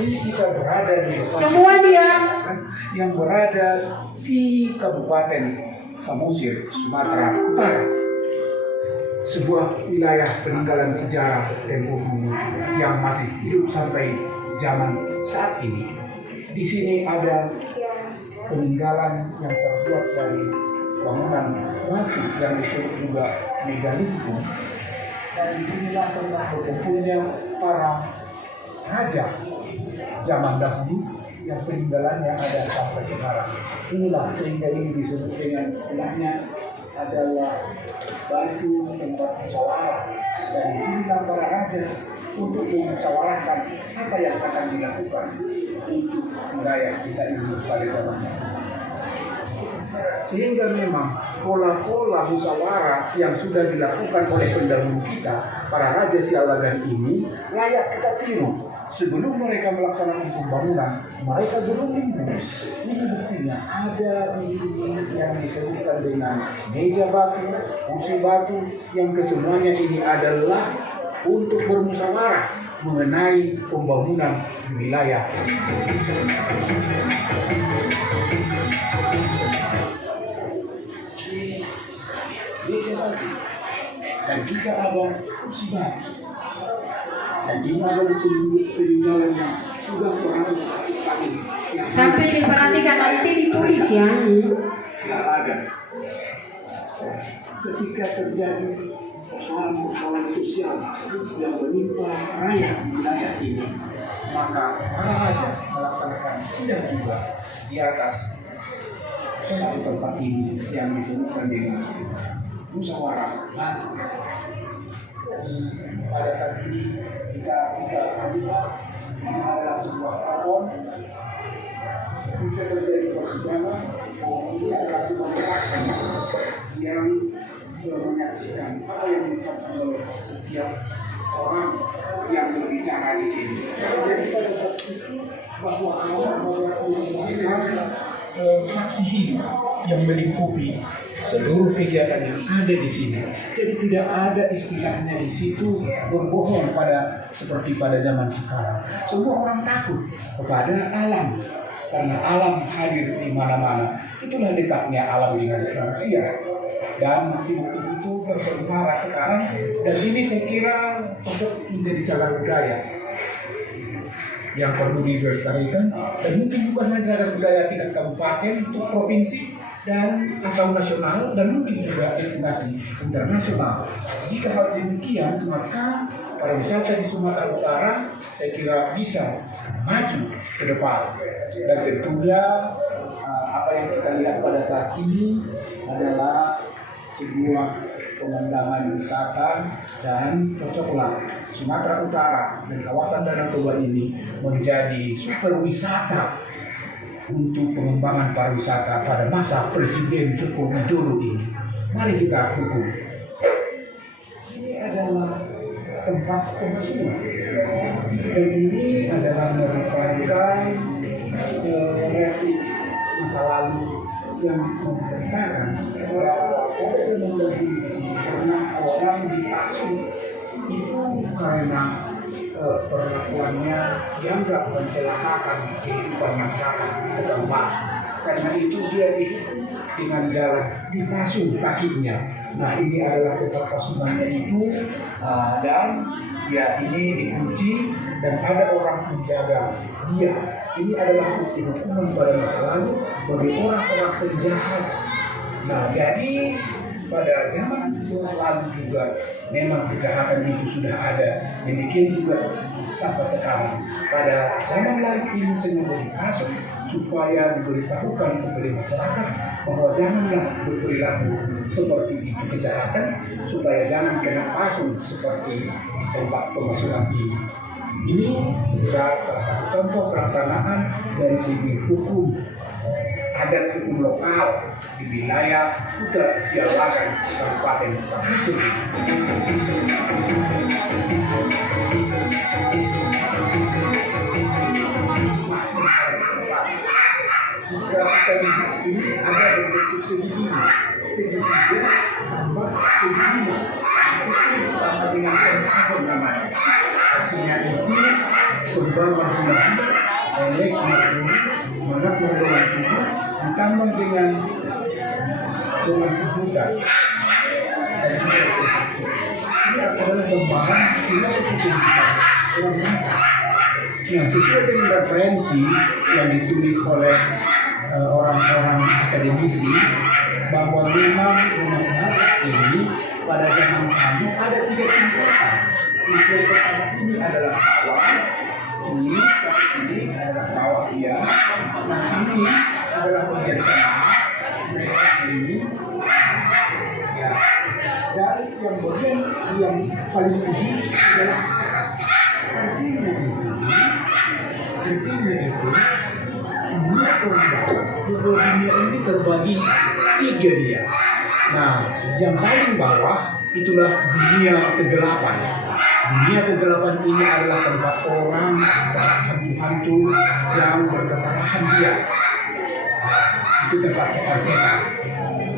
ini kita berada di Semua dia yang berada di Kabupaten Samosir, Sumatera Utara. Sebuah wilayah peninggalan sejarah tempo dulu yang masih hidup sampai zaman saat ini. Di sini ada peninggalan yang terbuat dari bangunan batu yang disebut juga megaliticum. Dan inilah tempat berkumpulnya para raja zaman dahulu yang peninggalannya ada sampai sekarang. Inilah sehingga ini disebut dengan istilahnya adalah batu tempat musyawarah. Dan di sinilah para raja untuk memusyawarahkan apa yang akan dilakukan untuk wilayah desa ini pada zamannya. Sehingga memang pola-pola musyawarah yang sudah dilakukan oleh pendahulu kita, para raja Sialagan ini layak kita tiru. Sebelum mereka melaksanakan pembangunan, mereka belum minggu. Ini buktinya ada di sini yang disebutkan dengan meja batu, kursi batu, yang kesemuanya ini adalah untuk bermusyawarah mengenai pembangunan wilayah. Dan juga ada kursi batu. Dan ini adalah peninggalan yang sudah pernah kami sampai diperhatikan nanti ditulis ya. Sialagan. Ketika terjadi persoalan sosial yang menimpa rakyat di wilayah ini, maka para raja melaksanakan sidang juga di atas satu tempat ini yang disebutkan dengan musyawarah. Pada saat ini kita bisa melihat ini adalah sebuah plafon. Ketika terjadi persidangan, ini adalah sebuah saksi yang menyaksikan apa yang diucapkan oleh setiap orang yang berbicara di sini. Jadi pada saat itu bahwa ada saksi hidup yang melingkupi seluruh kegiatan yang ada di sini. Jadi tidak ada istilahnya di situ berbohong seperti pada zaman sekarang. Semua orang takut kepada alam karena alam hadir di mana-mana. Itulah dekatnya alam dengan manusia. Dan bukti-bukti itu berpelihara sekarang. Dan ini saya kira untuk menjadi cagar budaya yang perlu dilestarikan, dan mungkin bukan hanya cagar budaya tingkat kabupaten, untuk provinsi dan atau nasional, dan mungkin juga destinasi internasional. Jika hal demikian, maka pariwisata di Sumatera Utara saya kira bisa maju ke depan. Dan tentunya apa yang kita lihat pada saat ini adalah sebuah pemandangan wisata, dan cocoklah Sumatera Utara dan kawasan Danau Toba ini menjadi super wisata untuk pengembangan pariwisata pada masa Presiden Joko Widodo ini. Mari kita dukung. Ini adalah tempat pemasukan, dan ini adalah merupakan reaksi masa lalu yang menceritakan bahwa COVID-19 karena orang dipaksa itu karena perlakuannya dianggap mencelakakan kehidupan masyarakat setempat. Karena itu dia dihukum dengan jalan dipasung kakinya. Nah, ini adalah tempat pasungannya itu, dan dia ini dikunci dan ada orang menjaga dia. Ini adalah bukti hukuman pada masa lalu bagi orang-orang penjahat. Nah, jadi pada zaman lalu juga memang kejahatan itu sudah ada. Demikian juga sampai sekarang. Pada zaman lalu ini semua dipasung supaya diberitahukan kepada masyarakat bahwa janganlah berperilaku seperti itu kejahatan, supaya jangan kena pasung seperti tempat pemasukan ini. Ini sekedar salah satu contoh pelaksanaan dari segi hukum adat hukum lokal di wilayah Utara Sialagan, Kabupaten Samosir. Jika kita lihat ini ada bentuk segitiga tambah segitiga, itu sama dengan pentagon namanya. Artinya itu sumber manusia Maka perdoman itu ditambah dengan sebutan. Ini adalah gambaran filosofi kehidupan orang Batak. Nah, sesuai dengan referensi yang ditulis oleh orang-orang akademisi, bahwa memang rumah Batak ini pada zaman kami ada 3 tingkatan. Tingkat pertama ini adalah kawah, ini sampai sini adalah kawah dia. Nah, ini adalah bagian tengah, ini. Ya. Dan yang bagian yang paling ujung adalah atas. Artinya itu dunia ini terbagi 3 dia. Nah, yang paling bawah itulah dunia kegelapan. Dunia kegelapan ini adalah tempat orang hantu-hantu yang berkesalahan dia. Itu tempat setan-setan.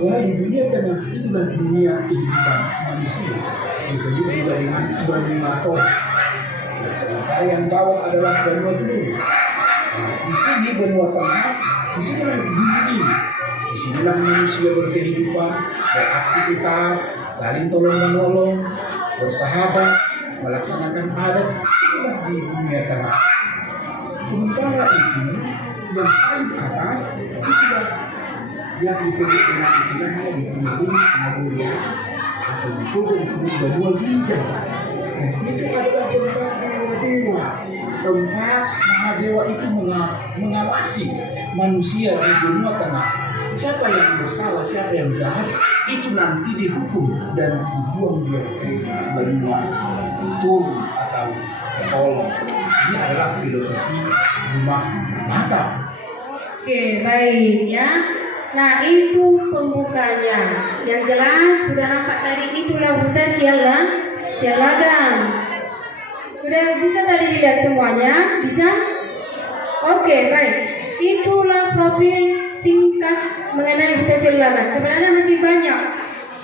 Karena di dunia tengah itulah dunia kehidupan manusia. Disebut juga dengan Banimator. Sementara yang bawah adalah benua timur. Nah, di sini benua tengah, di sini dunia ini. Di sinilah manusia berkehidupan, beraktivitas, saling tolong-menolong, bersahabat, melaksanakan adat di dunia tengah. Sementara itu, yang paling atas itulah yang disebut dengan disebut Nagoya atau disebut benua bintang. Itu adalah tempat dewa. Tempat Mahadewa itu mengawasi manusia di benua tengah. Siapa yang bersalah, siapa yang jahat, itu nanti dihukum dan dibuang dia ke benua turun atau tolong. Ini adalah filosofi rumah Batak. Oke, baik ya. Nah, itu pembukanya. Yang jelas sudah nampak tadi itulah hutan Sialagan. Sudah bisa tadi dilihat semuanya? Bisa? Oke, baik. Itulah profil singkat mengenai hutan Sialagan. Sebenarnya masih banyak.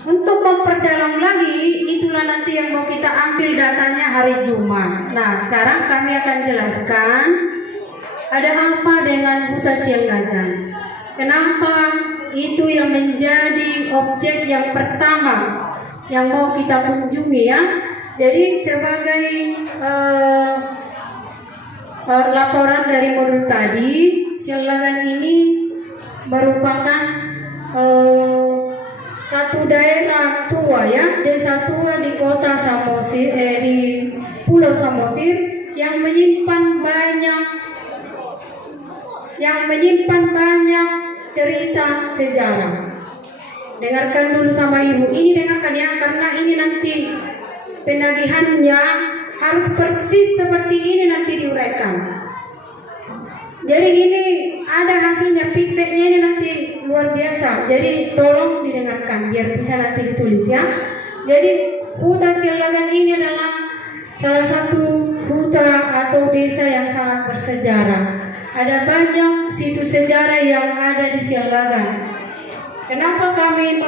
Untuk memperdalam lagi, itulah nanti yang mau kita ambil datanya hari Jumat. Nah, sekarang kami akan jelaskan ada apa dengan hutan Sialagan. Kenapa itu yang menjadi objek yang pertama yang mau kita kunjungi ya. Jadi sebagai laporan dari modul tadi, Sialagan ini merupakan satu daerah tua ya, desa tua di kota Samosir, di Pulau Samosir yang menyimpan banyak cerita sejarah. Dengarkan dulu sama ibu, ini dengarkan ya, karena ini nanti penagihannya harus persis seperti ini nanti diuraikan. Jadi ini ada hasilnya, feedbacknya ini nanti luar biasa. Jadi tolong didengarkan biar bisa nanti ditulis ya. Jadi hutan Sialagan ini adalah salah satu hutan atau desa yang sangat bersejarah. Ada banyak situs sejarah yang ada di Sialagan. Kenapa kami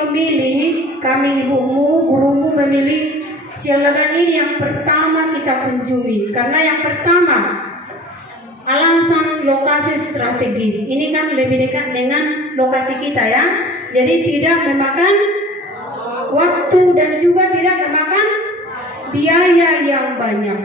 ibumu, gurumu memilih Sialagan ini yang pertama kita kunjungi? Karena yang pertama, alasan lokasi strategis. Ini kan lebih dekat dengan lokasi kita ya. Jadi tidak memakan waktu dan juga tidak memakan biaya yang banyak.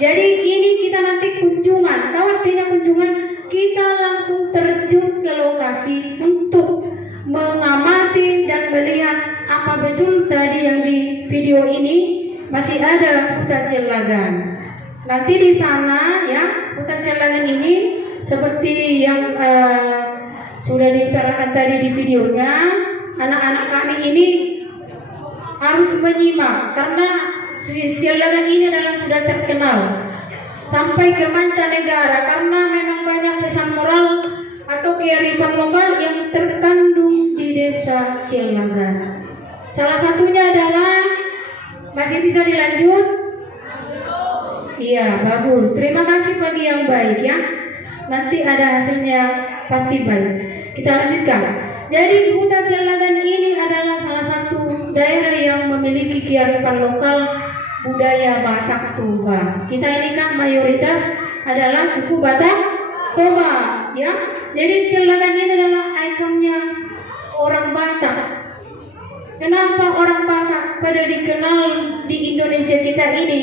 Jadi ini kita nanti kunjungan. Tahu artinya kunjungan? Kita langsung terjun ke lokasi untuk mengamati dan melihat apa betul tadi yang di video ini masih ada hutan Sialagan. Nanti di sana ya, hutan Sialagan ini seperti yang sudah diutarakan tadi di videonya, anak-anak kami ini harus menyimak karena Sialagan ini adalah sudah terkenal sampai ke mancanegara karena memang banyak pesan moral atau kearifan lokal yang terkandung di desa Sialagan. Salah satunya adalah, masih bisa dilanjut? Iya, bagus. Terima kasih pagi yang baik ya. Nanti ada hasilnya pasti baik. Kita lanjutkan. Jadi hutan Sialagan ini adalah salah satu daerah yang memiliki kearifan lokal budaya Batak Toba. Kita ini kan mayoritas adalah suku Batak koma, ya. Jadi Silagan ini adalah ikonnya orang Batak. Kenapa orang Batak pada dikenal di Indonesia kita ini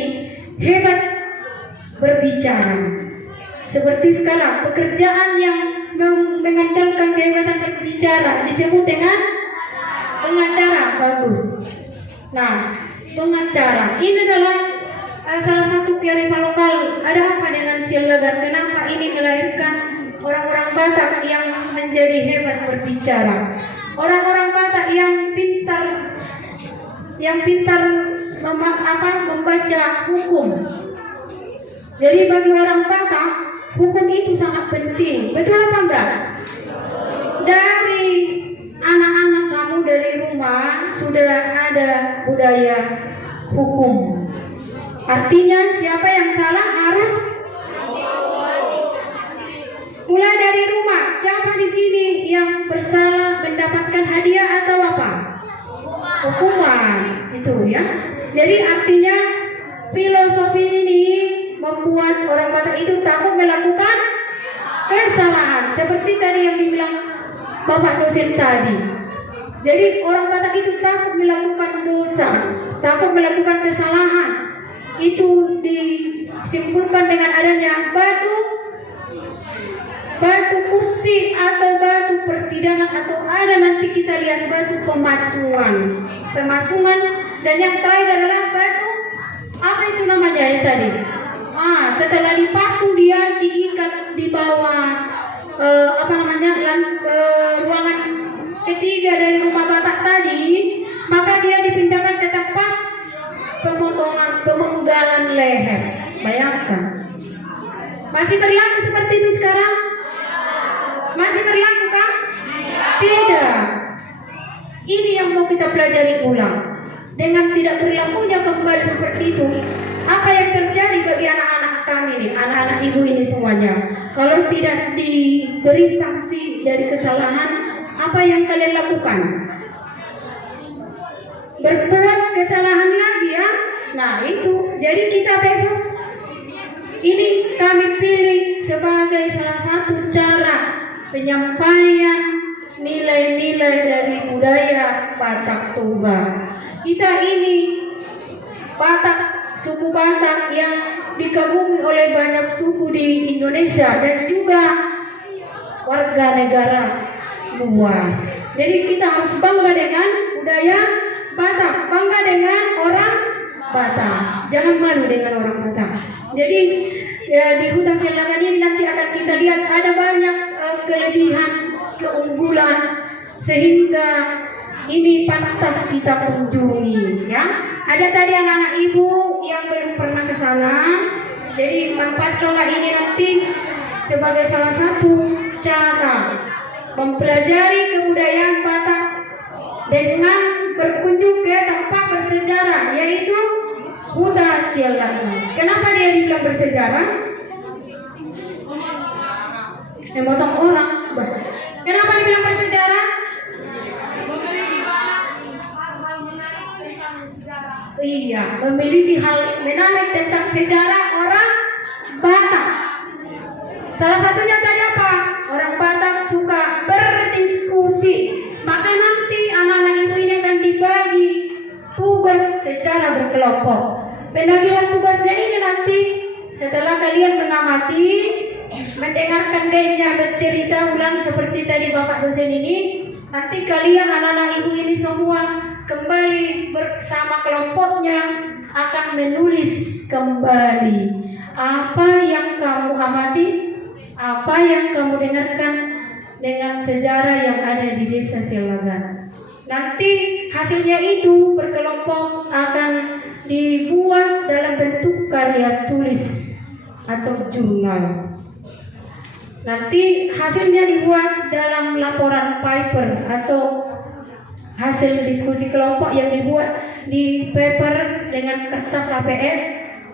hebat berbicara? Seperti sekarang pekerjaan yang mengandalkan kehebatan berbicara disebut dengan pengacara. Bagus. Nah, pengacara ini adalah salah satu kearifan lokal. Ada apa dengan Silagan? Kenapa ini melahirkan orang-orang Batak yang menjadi hebat berbicara? Orang-orang Batak yang pintar membaca hukum. Jadi bagi orang Batak hukum itu sangat penting. Betul apa enggak? Dari anak-anak kamu dari rumah sudah ada budaya hukum. Artinya siapa yang salah harus mulai dari rumah. Siapa di sini yang bersalah mendapatkan hadiah atau apa? Hukuman. Itu ya. Jadi artinya filosofi ini membuat orang Batak itu takut melakukan kesalahan. Seperti tadi yang dibilang Bapak dosen tadi. Jadi orang Batak itu takut melakukan dosa, takut melakukan kesalahan. Itu disimpulkan dengan adanya batu kursi atau batu persidangan, atau ada nanti kita lihat batu pemasungan, dan yang terakhir adalah batu apa itu namanya ya tadi? Setelah dipasung dia diikat di bawah ruangan ketiga dari rumah Batak tadi, maka dia dipindahkan ke tempat pemenggalan leher. Bayangkan. Masih berlaku seperti itu sekarang? Masih berlaku kan? Tidak. Ini yang mau kita pelajari ulang. Dengan tidak berlakunya kembali seperti itu, apa yang terjadi bagi anak-anak kami ini, anak-anak ibu ini semuanya? Kalau tidak diberi sanksi dari kesalahan, apa yang kalian lakukan? Berbuat kesalahan lagi ya? Nah itu, jadi kita besok ini kami pilih sebagai salah satu cara penyampaian nilai-nilai dari budaya Batak Toba. Kita ini Batak, suku Batak yang dikagumi oleh banyak suku di Indonesia dan juga warga negara luar. Jadi kita harus bangga dengan budaya Batak, bangga dengan orang Batak. Jangan malu dengan orang Batak. Jadi di hutan Silagan ini nanti akan kita lihat ada banyak kelebihan, keunggulan, sehingga ini pantas kita kunjungi ya. Ada tadi anak-anak ibu yang belum pernah ke sana. Jadi manfaatkanlah ini nanti sebagai salah satu cara mempelajari kebudayaan Batak dengan berkunjung ke tempat bersejarah, yaitu Huta Silagan. Kenapa dia dibilang bersejarah? Memotong orang. Kenapa dibilang bersejarah? Iya, memiliki hal menarik tentang sejarah orang Batak. Salah satunya tadi apa? Orang Batak suka berdiskusi. Maka nanti anak-anak ibu ini akan dibagi tugas secara berkelompok. Pembagian tugasnya ini nanti setelah kalian mengamati, mendengarkan gayanya bercerita ulang seperti tadi Bapak dosen ini, nanti kalian anak-anak ibu ini semua kembali bersama kelompoknya akan menulis kembali apa yang kamu amati, apa yang kamu dengarkan dengan sejarah yang ada di desa Silagan. Nanti hasilnya itu berkelompok akan dibuat dalam bentuk karya tulis atau jurnal. Nanti hasilnya dibuat dalam laporan paper atau hasil diskusi kelompok yang dibuat di paper dengan kertas HPS,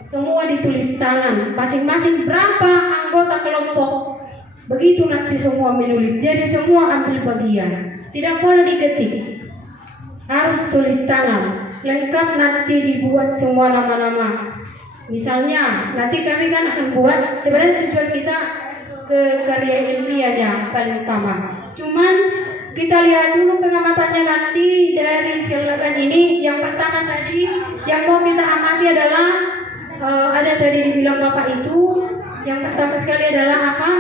semua ditulis tangan, masing-masing berapa anggota kelompok, begitu nanti semua menulis. Jadi semua ambil bagian, tidak boleh diketik, harus tulis tangan, lengkap. Nanti dibuat semua nama-nama. Misalnya nanti kami kan akan buat, sebenarnya tujuan kita ke karya ilmiahnya paling utama. Cuman kita lihat dulu pengamatannya nanti dari silakan ini. Yang pertama tadi yang mau kita amati adalah ada tadi dibilang Bapak itu, yang pertama sekali adalah apa?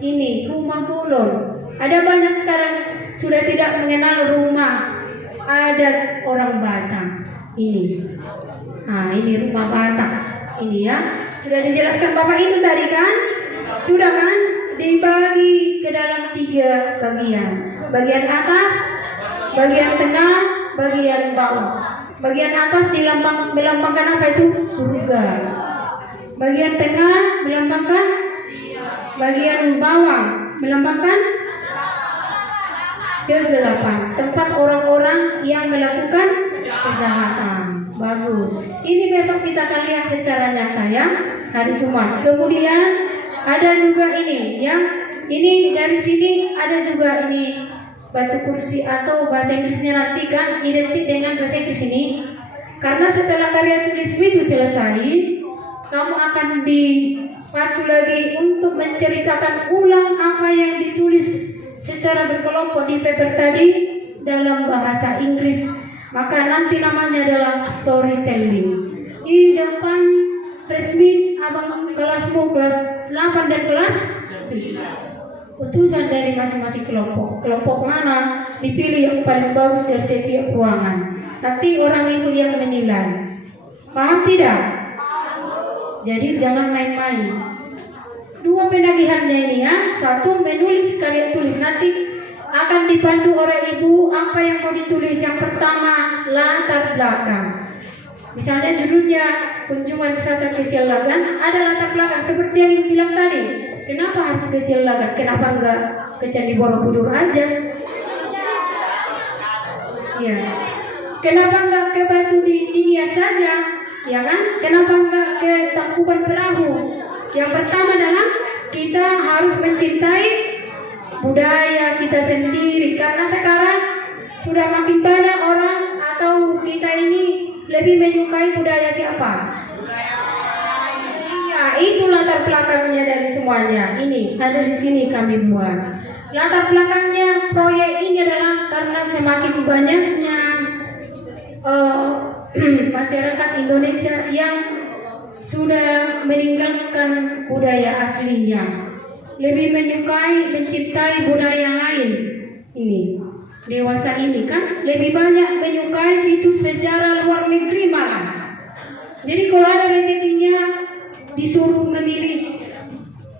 Ini rumah bolon. Ada banyak sekarang sudah tidak mengenal rumah adat orang Batak ini. Nah, ini rumah Batak ini ya. Sudah dijelaskan Bapak itu tadi kan? Sudah kan? Dibagi ke dalam 3 bagian. Bagian atas, bagian tengah, bagian bawah. Bagian atas melambangkan apa itu? Surga. Bagian tengah melambangkan, bagian bawah melambangkan kegelapan, tempat orang-orang yang melakukan kejahatan. Bagus. Ini besok kita akan lihat secara nyata ya, hari Jumat. Kemudian ada juga ini ya. Ini dari sini ada juga ini batu kursi atau bahasa Inggrisnya nanti kan identik dengan bahasa Inggris ini. Karena setelah karya tulis itu selesai, kamu akan dipacu lagi untuk menceritakan ulang apa yang ditulis secara berkelompok di paper tadi dalam bahasa Inggris. Maka nanti namanya adalah storytelling. Di depan resmi abang kelasmu kelas 8 dan kelas 3. Putusan dari masing-masing kelompok. Kelompok mana dipilih yang paling bagus dari setiap ruangan. Nanti orang itu yang menilai. Paham tidak? Jadi jangan main-main. 2 penagihannya ini ya. 1 menulis karya tulis. Nanti akan dibantu oleh ibu apa yang mau ditulis. Yang pertama latar belakang. Misalnya judulnya kunjungan wisata ke Sialagan, ada latar belakang seperti yang ibu bilang tadi. Kenapa harus ke Sialagan? Kenapa enggak ke Candi Borobudur aja? Ya. Kenapa enggak ke Batu Dinia saja? Ya kan? Kenapa enggak ke Tangkuban Perahu? Yang pertama adalah kita harus mencintai budaya kita sendiri, karena sekarang sudah makin banyak orang atau kita ini lebih menyukai budaya siapa? Iya, itu latar belakangnya dari semuanya. Ini ada di sini kami buat. Latar belakangnya proyek ini adalah karena semakin banyaknya masyarakat Indonesia yang sudah meninggalkan budaya aslinya, lebih menyukai, mencintai budaya lain. Ini dewasa ini kan lebih banyak menyukai situs sejarah luar negeri malah. Jadi kalau ada rezekinya disuruh memilih,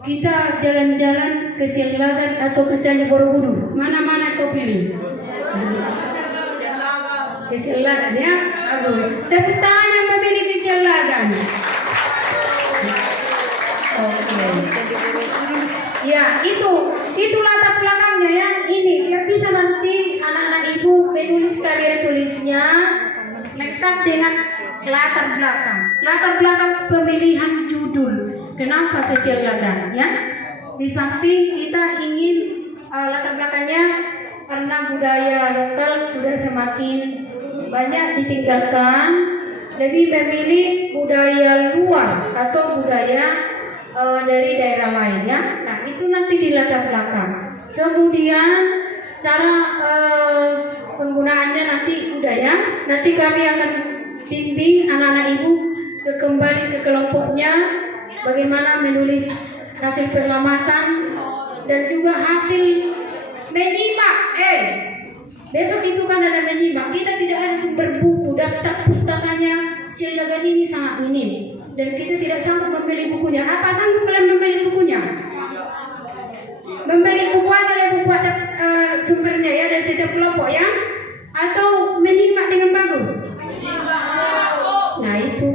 kita jalan-jalan ke Sialagan atau ke Candi Borobudur, mana-mana kau pilih? Ke Sialagan ya. Aduh, tepuk tangan yang memilih ke Sialagan. Oke. Ya, itu latar belakangnya ya. Ini biar bisa nanti anak-anak ibu menulis karya tulisnya lengkap dengan latar belakang. Latar belakang pemilihan judul. Kenapa ke Sialagan ya? Di samping kita ingin latar belakangnya karena budaya lokal sudah semakin banyak ditinggalkan, lebih memilih budaya luar atau budaya dari daerah lain ya. Nah, itu nanti di latar belakang. Kemudian cara penggunaannya nanti udah ya. Nanti kami akan bimbing anak-anak ibu kembali ke kelompoknya, bagaimana menulis hasil pengamatan dan juga hasil menyimak. Besok itu kan ada menyimak. Kita tidak ada sumber buku, daftar pustakanya Sialagan ini sangat minim. Dan kita tidak sanggup membeli bukunya. Apa sanggup kalian membeli bukunya? Membeli buku aja lah, buku ada sumbernya ya dari setiap kelompok ya. Atau menyimak dengan bagus. Nah itu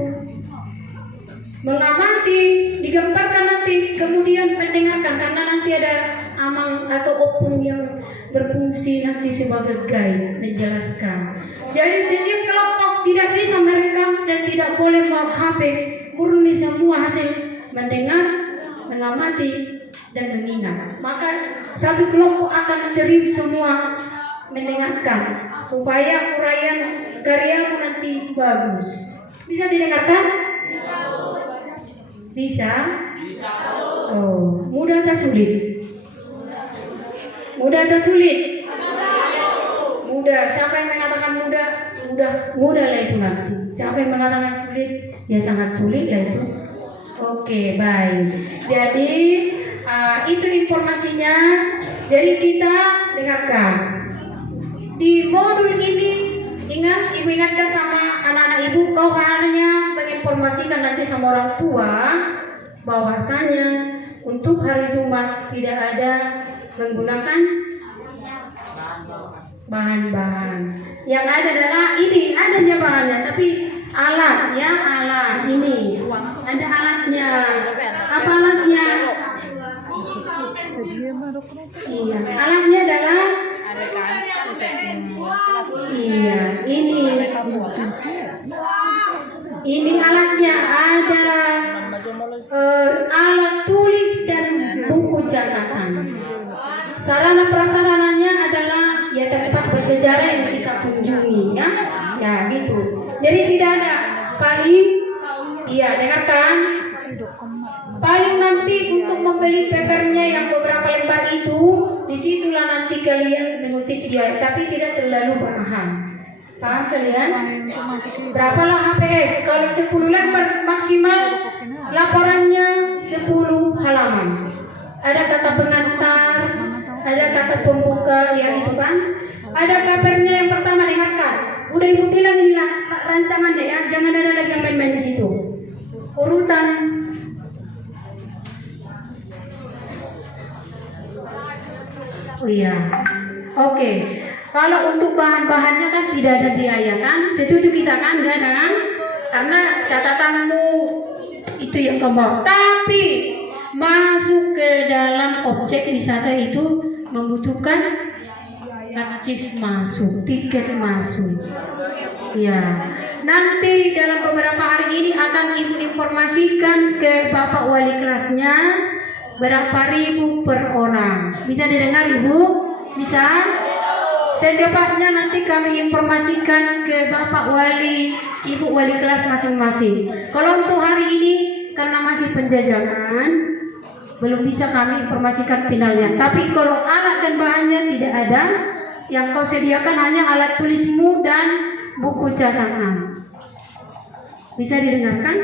mengamati, digambarkan nanti, kemudian mendengarkan karena nanti ada amang atau opung yang berfungsi nanti sebagai guide menjelaskan. Jadi setiap kelompok tidak bisa merekam dan tidak boleh bawa HP, murni semua hasil mendengar, mengamati dan mengingat. Maka satu kelompok akan serius semua mendengarkan supaya uraian karyamu nanti bagus. Bisa didengarkan? Bisa? Oh, Mudah atau sulit? Mudah atau sulit? Mudah. Siapa yang mengatakan mudah? Mudah lah itu nanti. Siapa yang mengatakan sulit? Ya sangat sulit lah itu. Oke, baik. Jadi itu informasinya. Jadi kita dengarkan. Di modul ini ibu ingatkan sama anak-anak ibu, kau hanya menginformasikan nanti sama orang tua bahwasanya untuk hari Jumat tidak ada menggunakan bahan-bahan. Yang ada adalah ini, adanya bahannya, tapi alat ya, alat ini. Ada alatnya. Apa alatnya? Iya, alatnya adalah iya, ini alatnya ada alat tulis dan buku catatan. Sarana prasarananya adalah ya tempat bersejarah yang kita kunjungi ya, ya gitu. Jadi tidak ada paling, iya dengarkan. Paling nanti untuk membeli papernya yang beberapa lembar itu, disitulah nanti kalian mengutip dia, tapi tidak terlalu berbahan. Paham kalian? Berapalah HPS? Kalau 10 lembar maksimal, laporannya 10 halaman. Ada kata pengantar, ada kata pembuka, ya itu kan. Ada papernya yang pertama, dengarkan. Udah ibu bilang inilah rancangannya ya, jangan ada lagi yang main-main di situ. Urutan. Oh iya, oke. Kalau untuk bahan-bahannya kan tidak ada biaya kan? Setuju kita kan? Tidak kan? Karena catatanmu itu yang kamu. Tapi masuk ke dalam objek wisata itu membutuhkan karcis masuk, tiket masuk. Ya, nanti dalam beberapa hari ini akan ibu informasikan ke bapak wali kelasnya berapa ribu per orang. Bisa didengar ibu? Bisa? Secepatnya nanti kami informasikan ke bapak wali, ibu wali kelas masing-masing. Kalau untuk hari ini karena masih penjajakan, belum bisa kami informasikan finalnya. Tapi kalau alat dan bahannya tidak ada, yang kau sediakan hanya alat tulismu dan buku catatan. Bisa didengarkan?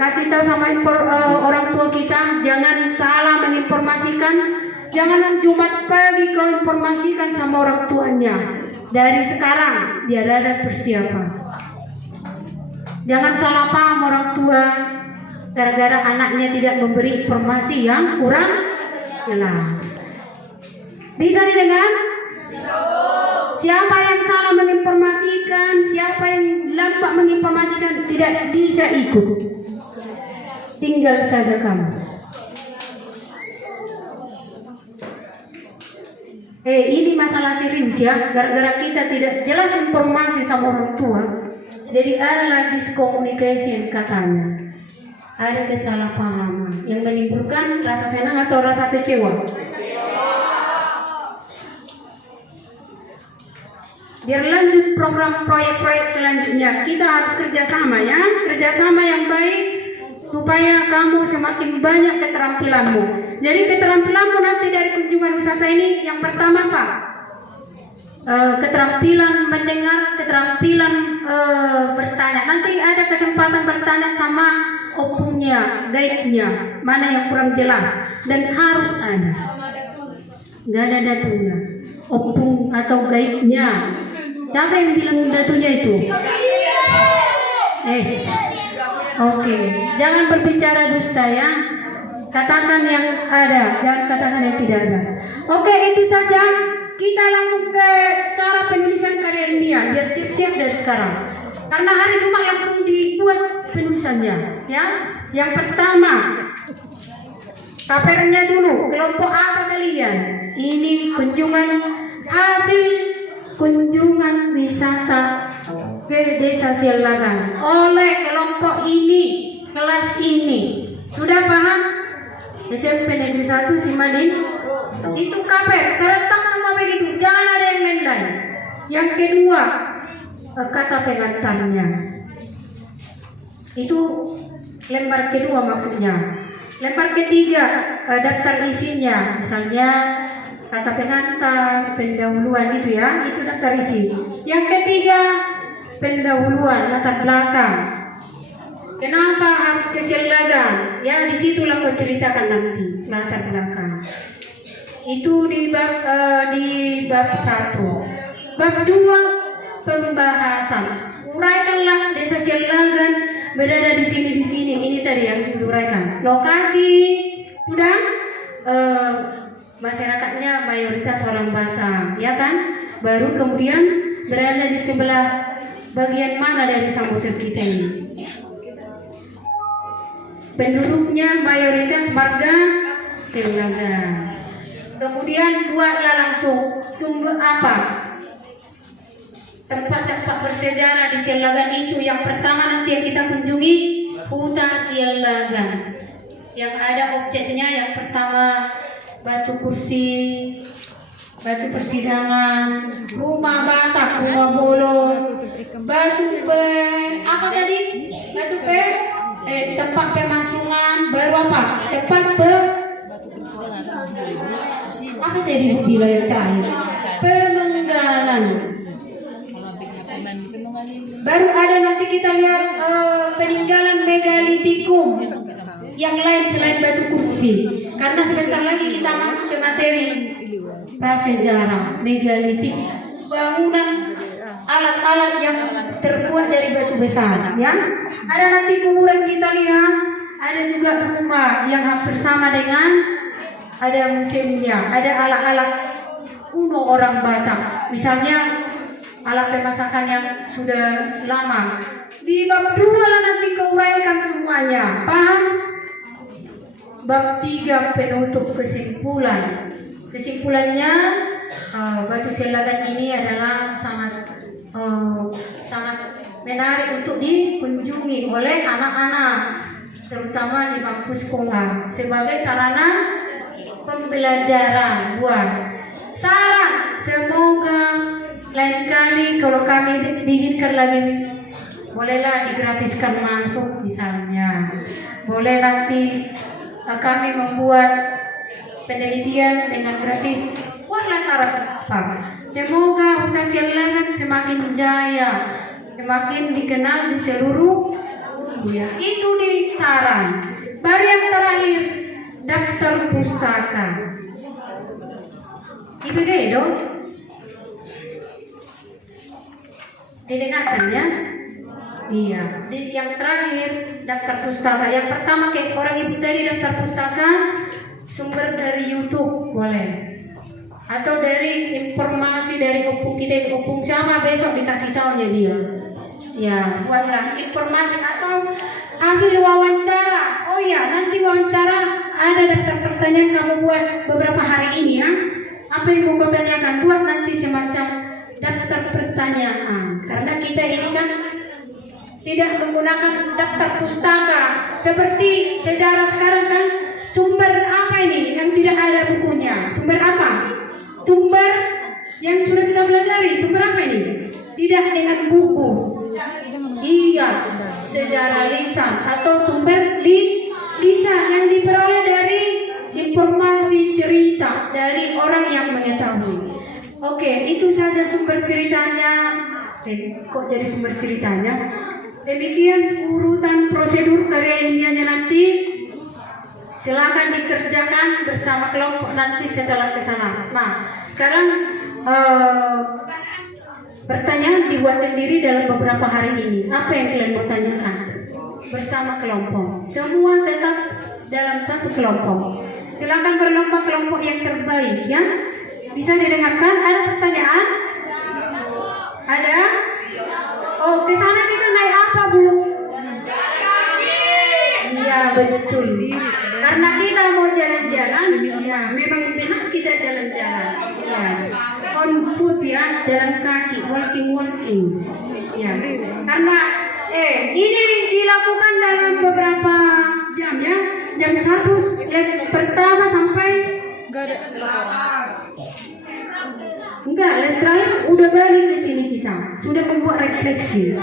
Kasih tahu sama orang tua kita, jangan salah menginformasikan, jangan Jumat pagi kau informasikan sama orang tuanya. Dari sekarang biar ada persiapan. Jangan salah paham orang tua gara-gara anaknya tidak memberi informasi yang kurang jelas. Bisa didengar? Siapa yang salah menginformasikan, siapa yang lambat menginformasikan tidak bisa ikut. Tinggal saja kamu. Ini masalah serius ya. Gara-gara kita tidak jelas informasi sama orang tua, jadi ada discommunication katanya. Ada kesalahpahaman yang menimbulkan rasa senang atau rasa kecewa. Biar lanjut program proyek-proyek selanjutnya, kita harus kerjasama ya, kerjasama yang baik supaya kamu semakin banyak keterampilanmu. Jadi keterampilanmu nanti dari kunjungan wisata ini yang pertama Pak, keterampilan mendengar, keterampilan bertanya. Nanti ada kesempatan bertanya sama opungnya, guide-nya, mana yang kurang jelas dan harus ada. Nggak ada datunya, opung atau guide-nya. Siapa yang bilang datunya itu? Oke, jangan berbicara dusta ya. Katakan yang ada, jangan katakan yang tidak ada. Oke, itu saja. Kita langsung ke cara penulisan karya ilmiah. Biar siap-siap dari sekarang. Karena hari Jumat langsung dibuat penulisannya. Ya, yang pertama, papernya dulu. Kelompok apa kalian? Ini hasil kunjungan wisata ke Desa Sialagan oleh kelompok ini, kelas ini. Sudah paham? SMP Negeri 1 Simalin. Itu KPR serentak semua begitu, jangan ada yang lain-lain. Yang kedua, kata pengantarnya. Itu lembar kedua maksudnya. Lempar ketiga, daftar isinya, misalnya kata pengantar, pendahuluan itu ya, itu daftar isi. Yang ketiga, pendahuluan, latar belakang. Kenapa harus ke Sialagan? Ya, disitulah kau ceritakan nanti latar belakang. Itu di bab 1. Bab 2, pembahasan. Uraikanlah desa Sialagan berada di sini. Ini tadi yang diuraikan. Lokasi, sudah. Masyarakatnya mayoritas orang Batak, ya kan? Baru kemudian berada di sebelah bagian mana dari Samosir kita ini? Penduduknya mayoritas warga Sialagan. Kemudian buatlah langsung sumber apa? Tempat-tempat bersejarah di Sialagan itu. Yang pertama nanti yang kita kunjungi hutan Sialagan. Yang ada objeknya yang pertama batu kursi, batu persidangan, rumah Batak, rumah bolong, batu apa tadi? Batu tempat pemasungan, baru apa? Tempat apa tadi bila yang terakhir? Pemenggalan. Baru ada nanti kita lihat peninggalan megalitikum yang lain selain batu kursi. Karena sebentar lagi kita masuk ke materi prasejarah megalitik, bangunan alat-alat yang terbuat dari batu besar. Ya, ada nanti kuburan kita lihat, ada juga rumah yang hampir sama dengan ada museumnya, ada alat-alat kuno orang Batak. Misalnya alat pemasakan yang sudah lama. Di bab 2 lah nanti keuraikan semuanya. Paham? Bab 3 penutup kesimpulan. Kesimpulannya batu Sialagan ini adalah sangat menarik untuk dikunjungi oleh anak-anak, terutama di bangku sekolah sebagai sarana pembelajaran. Buat saran, semoga lain kali kalau kami diizinkan lagi, bolehlah digratiskan masuk misalnya. Boleh nanti kami membuat penelitian dengan gratis. Buatlah syarat apa? Semoga hutan Sialagan semakin jaya, semakin dikenal di seluruh dunia. Itu di saran. Baru yang terakhir, daftar pustaka. Itu dong. Didengarkan ya? Iya. Yang terakhir daftar pustaka. Yang pertama kayak orang ibu tadi daftar pustaka, sumber dari YouTube boleh. Atau dari informasi dari opung kita itu, opung sama besok dikasih tahu dia. Ya, buatlah informasi atau hasil wawancara. Oh ya, nanti wawancara ada daftar pertanyaan kamu buat beberapa hari ini ya. Apa yang mau tanyakan? Buat nanti semacam daftar pertanyaan. Karena kita ini kan tidak menggunakan daftar pustaka seperti sejarah sekarang kan. Sumber apa ini yang tidak ada bukunya? Sumber apa? Sumber yang sudah kita pelajari. Sumber apa ini? Tidak dengan buku. Iya, sejarah lisan atau sumber lisan yang diperoleh dari informasi cerita dari orang yang mengetahui. Oke, itu saja sumber ceritanya. Kok jadi sumber ceritanya? Demikian urutan prosedur karya ilmiahnya nanti. Silakan dikerjakan bersama kelompok nanti setelah ke sana. Nah, sekarang pertanyaan dibuat sendiri dalam beberapa hari ini. Apa yang kalian mau tanyakan? Bersama kelompok. Semua tetap dalam satu kelompok. Silakan berlomba kelompok yang terbaik, ya. Bisa didengarkan? Ada pertanyaan? Ada? Oh, ke sana kita naik apa, Bu? Iya, betul. Karena kita mau jalan-jalan, ya, memang benar kita jalan-jalan. Ya. On foot ya, jalan kaki, walking. Ya. Karena ini dilakukan dalam beberapa jam ya. Jam 1 les pertama sampai enggak, les terakhir udah balik ke sini kita. Sudah membuat refleksi.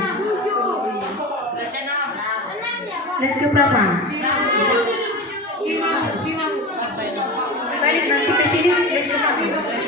Les ke berapa? Balik nanti ke sini, les ke kami.